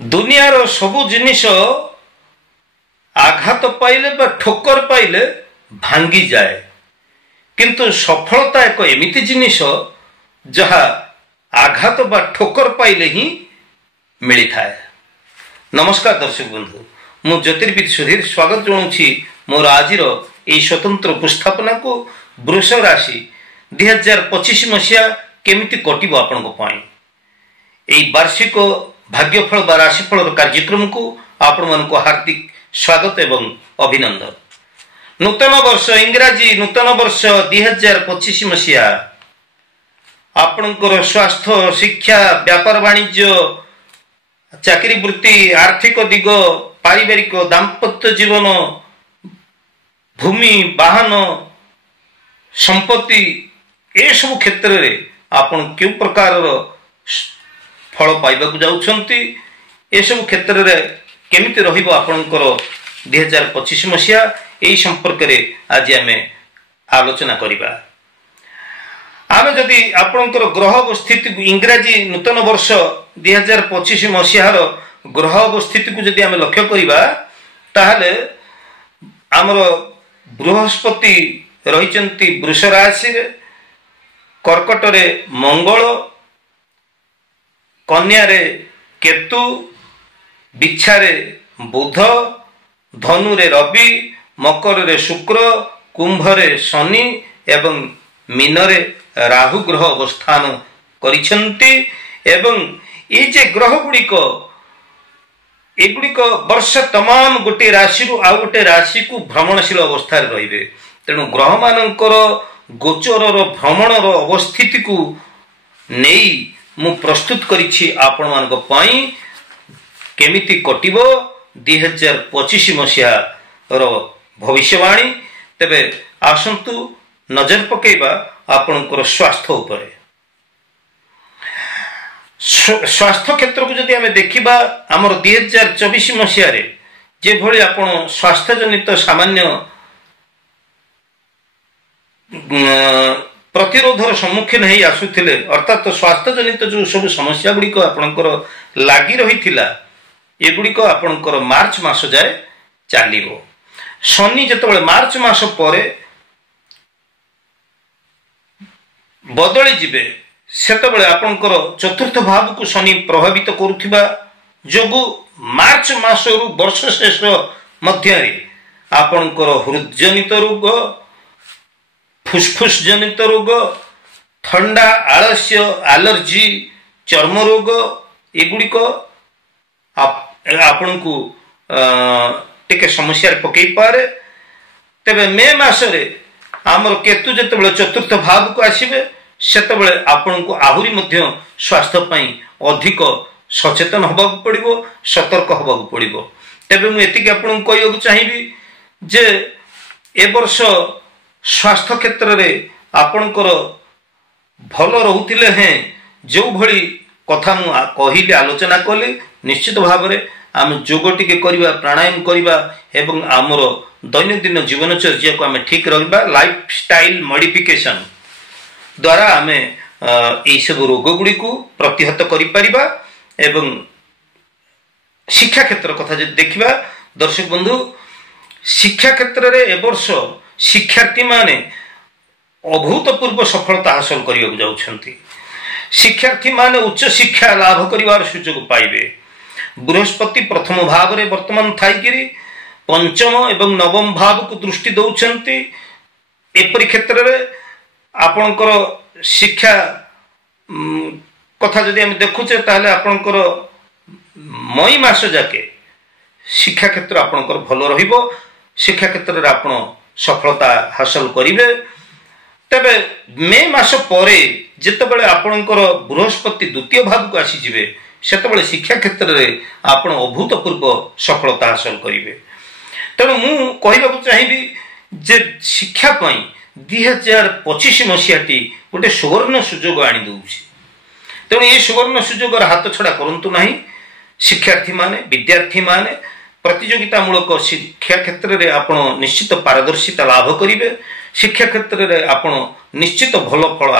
दुनियार सबु जिनिष आघात पाइले बा ठोकर पाइले भांगी जाए, किंतु सफलता एक एमिति जिनिष जहा आघात बा ठोकर पाइले ही मिली थाए। नमस्कार दर्शक बंधु, मु ज्योतिर्विद सुधीर स्वागत जनाऊँगी मोर आज स्वतंत्र उपस्थापना को वृष राशि 2025 मसीहा केमिति कटिबो आपण वार्षिक भाग्यफल बा राशिफल कार्यक्रम को आपण मन को हार्दिक स्वागत एवं अभिनंदन। नूतन वर्ष इंग्राजी नूतन वर्ष 2025 मसीहा आपणकर स्वास्थ्य, शिक्षा, व्यापार वाणिज्य, चाकरी वृत्ति, आर्थिक दिग, पारिवारिक, दाम्पत्य जीवन, भूमि, वाहन, संपत्ति ए सब क्षेत्र में आपण क्यों प्रकार फल पाइबाकू जाउछंती, ए सब क्षेत्र में केमिति रहिबो आपणकर 2025 मसीहा एही संपर्क रे आज आमे आलोचना करिबा। आमे जदि आपणकर ग्रह अवस्थिति इंग्राजी नूतन वर्ष 2025 मसीहार ग्रह अवस्थिति को जदि आमे लक्ष्य करिबा ताहले हमर बृहस्पति रहिचंती वृष राशि रे, कर्कट रे मंगल, कन्या रे केतु, बिच्छा रे बुध, धनु रे रवि, मकर रे शुक्र, कुंभ रे शनि एवं मीन रे राहु ग्रह अवस्थान करिसेंती। एवं ये जे ग्रह गुड़िक एगुड़िक वर्ष तमाम गोटे राशि रु आ गोटे राशि को भ्रमणशील अवस्था रहिबे। तेणु ग्रह मानकर गोचर भ्रमणर अवस्थिति को नहीं मु प्रस्तुत करिछि आपण मानक पई केमिति कटिबो 2025 मसीहा रो भविष्यवाणी। तेबे आसंतु नजर पकेबा आपणकर स्वास्थ्य उपरे। स्वास्थ्य क्षेत्र को जदि आमे देखिबा हमर 2024 मसीहा रे जे भली आपण स्वास्थ्य जनित सामान्य प्रतिरोधर सम्मुखीन ही आसुथिले, अर्थात स्वास्थ्य जनित जो सब समस्या गुड़िक आपणकर लागी रही एगुड़िक आपणकर मार्च मास जाए चलिबो। शनि जेतेबेले मार्च मास परे बदली जिबे सेतेबेले आपणकर चतुर्थ भाव को शनि प्रभावित करुथिबा जोगु मार्च मास रु वर्ष शेष मध्य रे आपणकर हृदजनित रोग, फुसफुस जनित रोग, ठंडा, आलस्य, एलर्जी, चर्म रोग एगुड़िक आपण को टिके समस्या पकई पारे। तेबे मे मासरे आमर केतु जेतेबेले चतुर्थ भाव को आसीबे सेतेबेले आपण को आहुरी मध्य स्वास्थ्य पई अधिक सचेतन होबाक पड़िबो, सतर्क होबाक पड़िबो। तेबे मु एतिक आपण को कहयक चाहिबी जे ए वर्ष स्वास्थ्य क्षेत्र रे आपणकर भल रहुतिले हैं जो भली कथा मु कहिले आलोचना कले निश्चित भाव में आम जोग टिके करिबा, प्राणायाम करिबा एवं आमर दैनंदिन जीवनचर्या को आम ठीक रखा, लाइफ स्टाइल मॉडिफिकेशन द्वारा आम यही सब रोग गुड़ी को प्रतिहत करिपारिबा। एवं शिक्षा क्षेत्र कथा जब देखिबा दर्शक बंधु, शिक्षा क्षेत्र रे ए वर्ष शिक्षार्थी माने अभूतपूर्व सफलता हासिल करने जाउछंती। शिक्षार्थी माने उच्च शिक्षा लाभ करिवार सुयोग पाइबे। बृहस्पति प्रथम भाव रे वर्तमान थाइकिरी पंचम एवं नवम भाव को दृष्टि दौछंती। एपरि क्षेत्र रे आपणकर शिक्षा कथा जदि हम देखुचे ताहले आपणकर मई मास जाके शिक्षा क्षेत्र आपणकर भलो रहिबो। शिक्षा क्षेत्र रे आपण सफलता हासिल करिवे। तेबे मे मास परे जेतेबेले आपणकर बृहस्पति द्वितीय भाव को आसी जिवे सेतेबेले शिक्षा क्षेत्र रे आपण अभूतपूर्व सफलता हासिल करिवे। तेणु मु कहबाकू चाहिबी जे शिक्षा पई 2025 मसीहाटी गोटे सुवर्ण सुजोग आनी दउछि। तेणु ये सुवर्ण सुजोगर हाथ छड़ा करंतु नाही। शिक्षार्थी माने, विद्यार्थी माने प्रतियोगितामूलक शिक्षा क्षेत्र में आपण निश्चित पारदर्शिता लाभ करेंगे। शिक्षा क्षेत्र में आपण निश्चित भल फल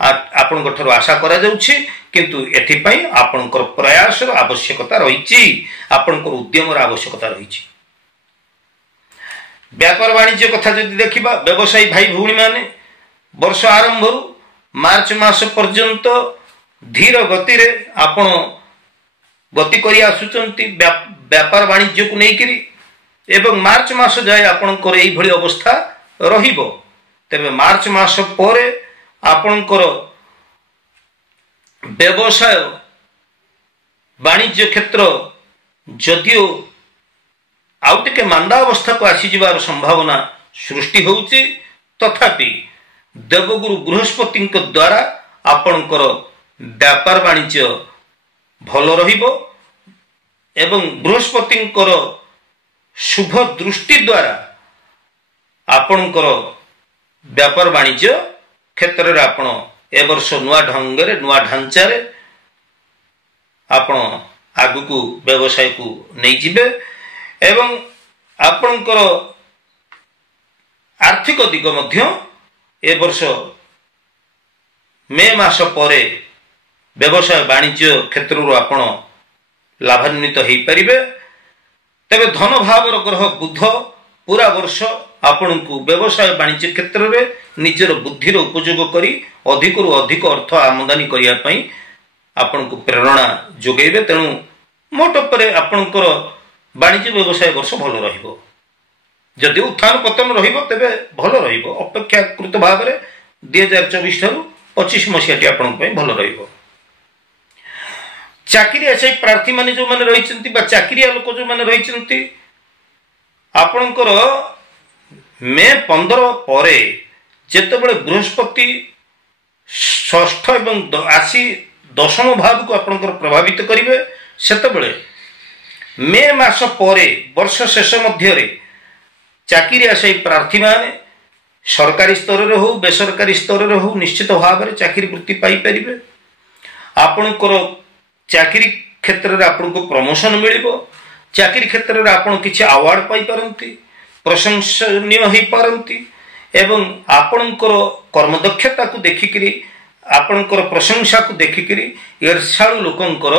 आपण आशा करा जाउछि, किंतु एथिपाई आपणकर प्रयासर आवश्यकता रही, आपणकर उद्यमर आवश्यकता रही। व्यापार वाणिज्य कथा जदि देखिबा, व्यवसायी भाई भौणी माने वर्ष आरंभ मार्च मास पर्यंत धीर गति रे आपण गति करी आसुचंती व्यापार वाणिज्य को लेकिरी, एवं मार्च मास जाए आपणकर एई भली अवस्था रहिबो। तेबे मार्च मास परे आपणकर व्यवसाय वाणिज्य क्षेत्र जदियो आउ टिके मांदा अवस्था को आसी जिबार संभावना सृष्टि होउची, तथापि देवगुरु बृहस्पति द्वारा आपणकर व्यापार वाणिज्य भल रहिबो एवं बृहस्पतिंकर शुभ दृष्टि द्वारा आपणकर व्यापार वाणिज्य क्षेत्र रे आपण ए वर्ष नुआ ढंग रे नुआ ढांचा रे आपण आगु को व्यवसाय को नहीं जिबे एवं आपणकर आर्थिक दिग मध्य ए वर्ष मे मास परे व्यवसाय वाणिज्य क्षेत्र आपण लाभान्वित हो पारिबे। तेबे धन भावर ग्रह बुध पूरा वर्ष आपण को व्यवसाय वाणिज्य क्षेत्र रे निजर बुद्धिर उपयोग करी अधिक रु अधिक अर्थ आमदानी करिया पई आपण को प्रेरणा जोगेबे। तेणु मोट परे आपणकर वाणिज्य व्यवसाय वर्ष भल रहिबो। जदि उत्थान पतन रहिबो तेबे भल रहिबो। अपेक्षाकृत भाव में 2024 ठारू 25 मसीहाटी आपण पई भल रहिबो। चाकरी आशय प्रार्थी माने जो माने रहिचंती बा चाकरिया लोक जो माने रहिचंती आपणकर मे 15 परे जेतेबेले बृहस्पति षष्ठ एवं आसी दशम भाव को आपणकर प्रभावित करिवे, सेतेबेले मे मास परे वर्ष शेष मध्य रे चाकरी आशय प्रार्थी माने सरकारी स्तर रे हो बेसरकारी स्तर रे हो निश्चित भाव में चाकरी वृत्ति पाई परिबे। आपणकर चाकरी क्षेत्र रे आपन को प्रमोशन मिलिबो, चाकरी क्षेत्र रे आपन किछि अवार्ड पाई पारंती, प्रशंसनीय होई पारंती एवं आपणकर कर्मदक्षता को देखिकरी आपणकर प्रशंसा को देखिकरी ईर्ष्याळु लोकंकर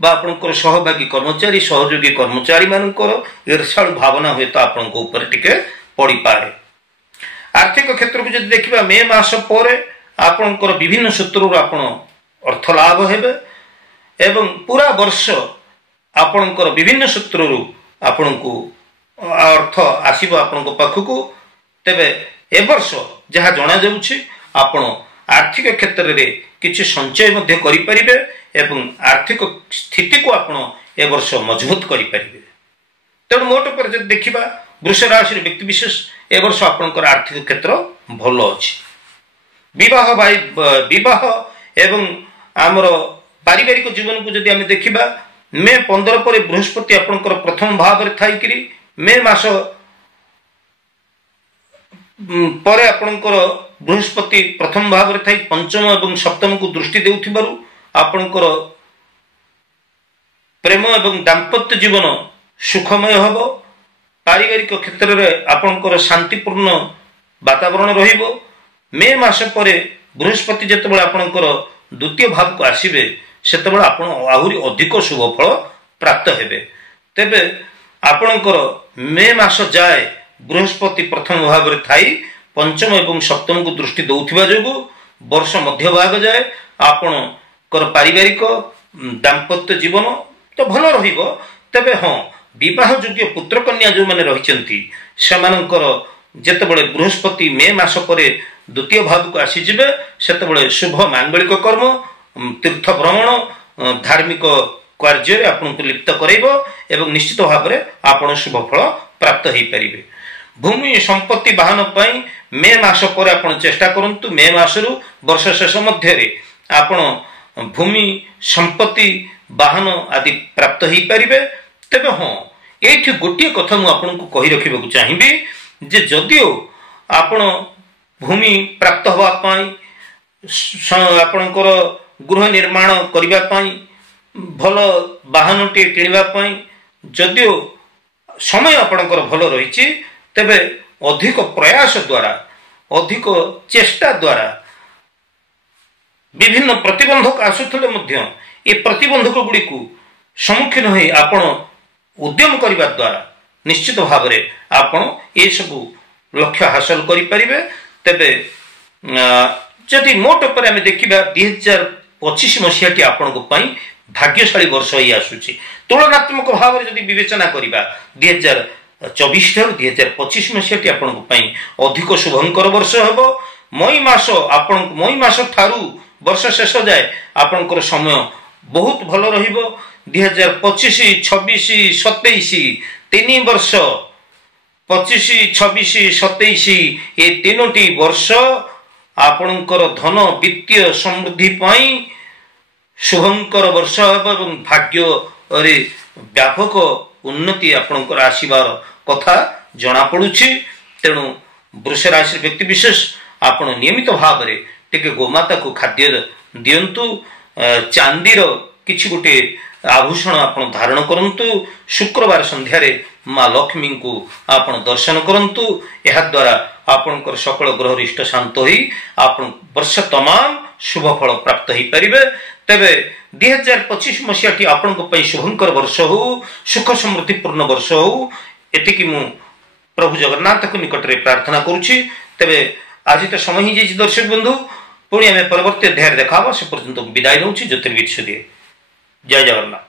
बा आपणकर सहभागी कर्मचारी सहयोगी कर्मचारी मानकर ईर्ष्याळु भावना हुए तो आपन को ऊपर टिके पड़ी पारे। आर्थिक क्षेत्र को जदि देखिबा मे मास परे आपणकर विभिन्न सूत्ररु आपण अर्थ लाभ हेबे एवं पूरा वर्ष आपणकर विभिन्न सूत्ररु आपण को अर्थ आसीबो आपण को पाखकु। तेबे ए वर्ष जहा जणा जाउछि आपण आर्थिक क्षेत्र रे किछि संचय मध्य करि परिबे एवं आर्थिक स्थिति को आपण ए वर्ष मजबूत करि परिबे। तेणु मोट पर जदि देखिबा वृष राशि व्यक्ति विशेष ए वर्ष आपणकर आर्थिक क्षेत्र भल अछि। विवाह एवं आमर पारिवारिक जीवन को जदि आमे देखिबा मे 15 पर बृहस्पति आपणकर प्रथम भाव रे थाई करी मे मास परे आपणकर बृहस्पति प्रथम भाव रे थाई पंचम एवं सप्तम को दृष्टि देउथिबारु आपणकर प्रेम एवं दाम्पत्य जीवन सुखमय हबो। पारिवारिक क्षेत्र रे आपणकर शांतिपूर्ण वातावरण रहिबो। मे मास परे बृहस्पति जेतेबेले आपणकर द्वितीय भाव को आसीबे सेतेबेले आपण आहुरी अधिक शुभ फल प्राप्त हेबे। तेबे आपणकर मे मास जाए बृहस्पति प्रथम भाव रे थाई पंचम एवं सप्तम को दृष्टि दउथिबा जोगु वर्ष मध्य भाग जाए आपणकर पारिवारिक दाम्पत्य जीवन तो भल रहिबो। तेबे हां विवाह योग्य पुत्र कन्या जो माने रहिचंती सेमानकर जेतेबेले बृहस्पति मे मास परे द्वितीय भाव को आसी जिबे सेतेबेले शुभ मांगलिक कर्म तीर्थ भ्रमण धार्मिक कार्य आपन को लिप्त करइबो एवं निश्चित भाव में आपण शुभ फल प्राप्त हो पारिबे। भूमि संपत्ति वाहन पई मे मास पर आपण चेष्टा करंतु। मे मासरु वर्ष शेष मध्य रे आपण भूमि संपत्ति वाहन आदि प्राप्त हो पारिबे। तेबे हां एठी गोटिए कथा मु आपन को कहि रखिबा चाहिबी जे जदियो आपण भूमि प्राप्त हवा पाई आपणकर गृह निर्माण करिबा पाई भल वाहन टी किनिबा पाई जदियो समय आपणकर भल रहिछि तेबे अधिक प्रयास द्वारा अधिक चेष्टा द्वारा विभिन्न प्रतिबंधक आसुले ये प्रतिबंधक गुड़ी को सम्मुखीन हो आपण उद्यम करने द्वारा निश्चित भाव में आपण ये सब लक्ष्य हासिल करें। तेबे जदि मोट पर आम देखा 2025 मसीहाटी आपण भाग्यशाली वर्ष ही आसूची। तुलनात्मक भाव में जदि विवेचना करवा 2024 ठार 2025 मसीहाटी आपण अधिक शुभंकर वर्ष हम। मई मास ठारू वर्ष शेष जाए आपणकर समय बहुत भल रहिबो। 2025 26 27 तीन वर्ष 25 26 27 ये तीनोटी वर्ष आपणकर धन वित्तीय समृद्धि पाई शुभंकर वर्ष एवं भाग्य रे व्यापक उन्नति आपणकर आसीबार कथा जना पड़ुछि। तेणु वृष राशि व्यक्ति विशेष आपण नियमित भाव में टिके गोमाता को खाद्य दियंतु। चांदीर किछि गोटे आभूषण आपण धारण करंतु। शुक्रवार संध्यारे माँ लक्ष्मी को आपण दर्शन करंतु। यह द्वारा आपणकर सकल ग्रह इष्ट शांत होई आपण वर्ष तमाम शुभ फल प्राप्त हो पारे। तेबे 2025 मसीहाटी आपण शुभंकर वर्ष हो, सुख समृद्धि पूर्ण वर्ष हो, एतिकी मु प्रभु जगन्नाथ को निकट रे प्रार्थना करुछि। तेबे आज तो समय ही जाइए दर्शक बंधु, पुणी आम परवर्ती अध्याय देखा से पर्यंत विदाय नौछि। ज्योतिर्विद सूर्य, जय जगन्नाथ।